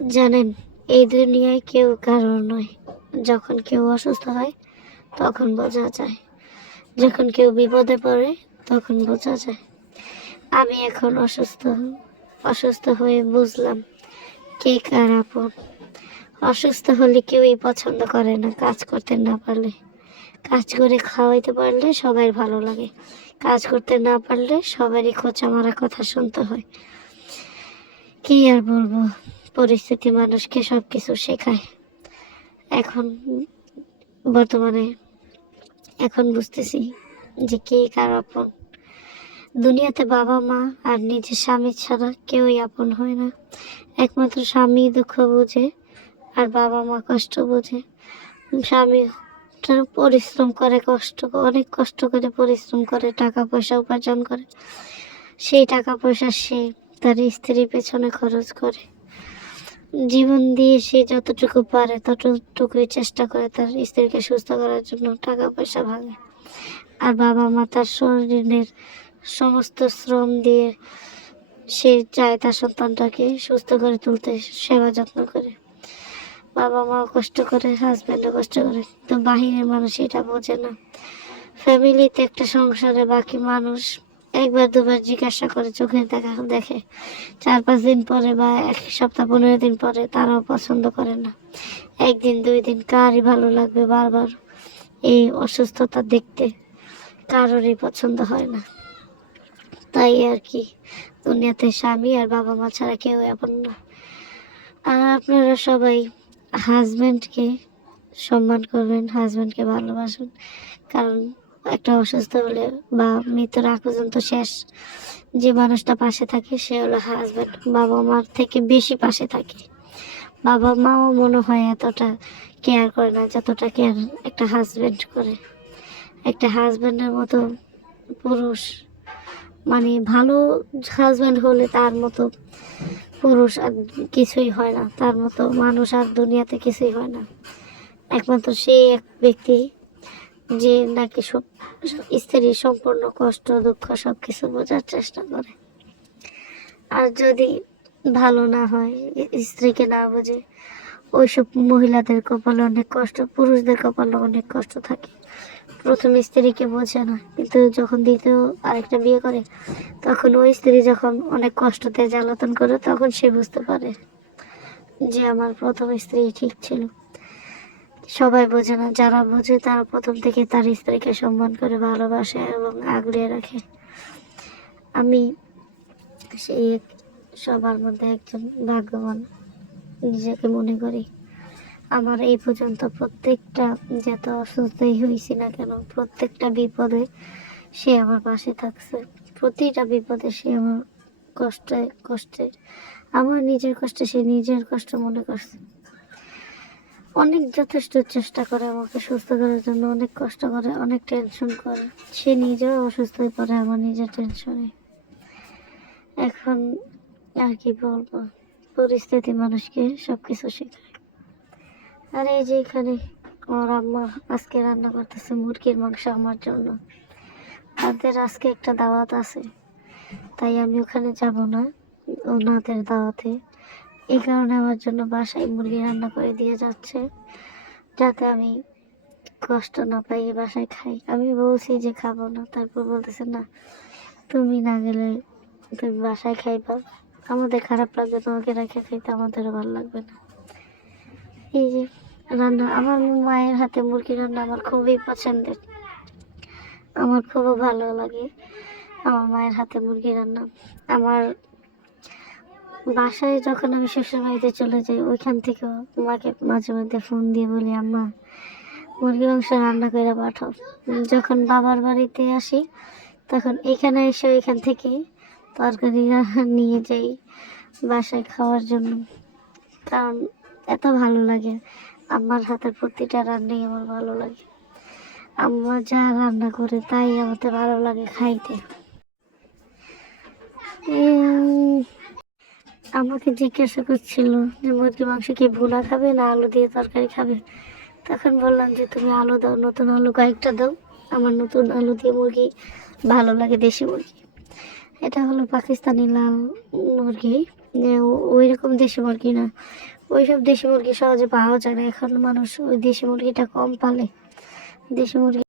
জানেন, এই দুনিয়ায় কেউ কারোর নয়। যখন কেউ অসুস্থ হয় তখন বোঝা যায়, যখন কেউ বিপদে পড়ে তখন বোঝা যায়। আমি এখন অসুস্থ হয়ে বুঝলাম কে কার আপন। অসুস্থ হলে কেউই পছন্দ করে না কাজ করতে না পারলে। কাজ করে খাওয়াইতে পারলে সবাই ভালো লাগে, কাজ করতে না পারলে সবারই খোঁচা মারা কথা শুনতে হয়। কি আর বলবো, পরিস্থিতি মানুষকে সব কিছু শেখায়। এখন বর্তমানে এখন বুঝতেছি যে কে কার আপন। দুনিয়াতে বাবা মা আর নিজের স্বামী ছাড়া কেউই আপন হয় না। একমাত্র স্বামী দুঃখ বোঝে আর বাবা মা কষ্ট বোঝে। স্বামী পরিশ্রম করে, অনেক কষ্ট করে পরিশ্রম করে, টাকা পয়সা উপার্জন করে। সেই টাকা পয়সা সে তার স্ত্রীর পেছনে খরচ করে। জীবন দিয়ে সে যতটুকু পারে ততটুকুই চেষ্টা করে তার স্ত্রীকে সুস্থ করার জন্য টাকা পয়সা ভাঙে। আর বাবা মা তার শরীরের সমস্ত শ্রম দিয়ে সে চায় তার সন্তানটাকে সুস্থ করে তুলতে, সেবা যত্ন করে। বাবা মাও কষ্ট করে, হাজব্যান্ডও কষ্ট করে, তো বাহিরের মানুষ এটা বোঝে না। ফ্যামিলিতে একটা সংসারে বাকি মানুষ একবার দুবার জিজ্ঞাসা করে, চোখের দেখা দেখে, 4-5 দিন পরে বা 1 সপ্তাহ 15 দিন পরে তারাও পছন্দ করে না। 1 দিন 2 দিন কারই ভালো লাগবে, বারবার এই অসুস্থতা দেখতে কারোরই পছন্দ হয় না। তাই আর কি, দুনিয়াতে স্বামী আর বাবা মা ছাড়া কেউ আপন না। আর আপনারা সবাই হাজব্যান্ডকে সম্মান করবেন, হাজব্যান্ডকে ভালোবাসুন। কারণ একটা অসুস্থ হলে বা মৃত্যুর আগ পর্যন্ত শেষ যে মানুষটা পাশে থাকে সে হলো হাজব্যান্ড। বাবা মার থেকে বেশি পাশে থাকে। বাবা মাও মনে হয় এতটা কেয়ার করে না যতটা কেয়ার একটা হাজব্যান্ড করে। একটা হাজব্যান্ডের মতো পুরুষ, মানে ভালো হাজব্যান্ড হলে তার মতো পুরুষ আর কিছুই হয় না, তার মতো মানুষ আর দুনিয়াতে কিছুই হয় না। একমাত্র সেই এক ব্যক্তি যে নাকি স্ত্রীর সম্পূর্ণ কষ্ট দুঃখ সব কিছু বোঝার চেষ্টা করে। আর যদি ভালো না হয়, স্ত্রীকে না বোঝে, ওইসব মহিলাদের কপালে অনেক কষ্ট, পুরুষদের কপালে অনেক কষ্ট থাকে। প্রথম স্ত্রীকে বোঝে না, কিন্তু যখন দ্বিতীয় আরেকটা বিয়ে করে তখন ওই স্ত্রী যখন অনেক কষ্টতে জ্বালাতন করে তখন সে বুঝতে পারে যে আমার প্রথম স্ত্রী ঠিক ছিল। সবাই বোঝে না, যারা বোঝে তারা প্রথম থেকে তার স্ত্রীকে সম্মান করে, ভালোবাসে এবং আগলে রাখে। আমি সেই সবার মধ্যে একজন ভাগ্যবান নিজেকে মনে করি। আমার এই পর্যন্ত প্রত্যেকটা যত অসুস্থই হয়েছি না কেন, প্রত্যেকটা বিপদে সে আমার পাশে থাকছে। প্রতিটা বিপদে সে আমার কষ্টে আমার নিজের কষ্টে সে নিজের কষ্ট মনে করছে। অনেক যথেষ্ট চেষ্টা করে আমাকে সুস্থ করার জন্য, অনেক কষ্ট করে, অনেক টেনশন করে। সে নিজেও অসুস্থ হয়ে পড়ে আমার নিজের টেনশনে। এখন আর কি বলবো, পরিস্থিতি মানুষকে সবকিছু শেখায়। আর এই যে এখানে আমার আম্মা আজকে রান্না করতেছে মুরগির মাংস আমার জন্য। তাদের আজকে একটা দাওয়াত আছে, তাই আমি ওখানে যাব না ওনাদের দাওয়াতে। এই কারণে আমার জন্য বাসায় মুরগি রান্না করে দিয়ে যাচ্ছে, যাতে আমি কষ্ট না পাই, বাসায় খাই। আমি বলছি যে খাবো না, তারপর বলতেছে না, তুমি না গেলে তুমি বাসায় খাইবা, আমাদের খারাপ লাগবে, তোমাকে রেখে খাইতে আমাদেরও ভালো লাগবে না। এই যে রান্না, আমার মায়ের হাতে মুরগি রান্না আমার খুবই পছন্দের, আমার খুবই ভালো লাগে আমার মায়ের হাতে মুরগি রান্না। আমার বাসায় যখন আমি শ্বশুর বাড়িতে চলে যাই, ওইখান থেকেও মাকে মাঝে মধ্যে ফোন দিয়ে বলি, আম্মা মুরগি মাংস রান্না করে পাঠাও। যখন বাবার বাড়িতে আসি তখন এখানে এসে ওইখান থেকে তরকারি নিয়ে যাই বাসায় খাওয়ার জন্য। কারণ এত ভালো লাগে, আম্মার হাতের প্রতিটা রান্নাই আমার ভালো লাগে। আম্মা যা রান্না করে তাই আমাদের ভালো লাগে খাইতে। আমাকে জিজ্ঞাসা করছিল যে মুরগি মাংস কি ভুনা খাবে না আলু দিয়ে তরকারি খাবে। তখন বললাম যে তুমি আলু দাও, নতুন আলু কয়েকটা দাও, আমার নতুন আলু দিয়ে মুরগি ভালো লাগে, দেশি মুরগি। এটা হলো পাকিস্তানি লাল মুরগি, যে ওই রকম দেশি মুরগি না, ওইসব দেশি মুরগি সহজে পাওয়া যায় না। এখন মানুষ ওই দেশি মুরগিটা কম পালে। দেশি মুরগি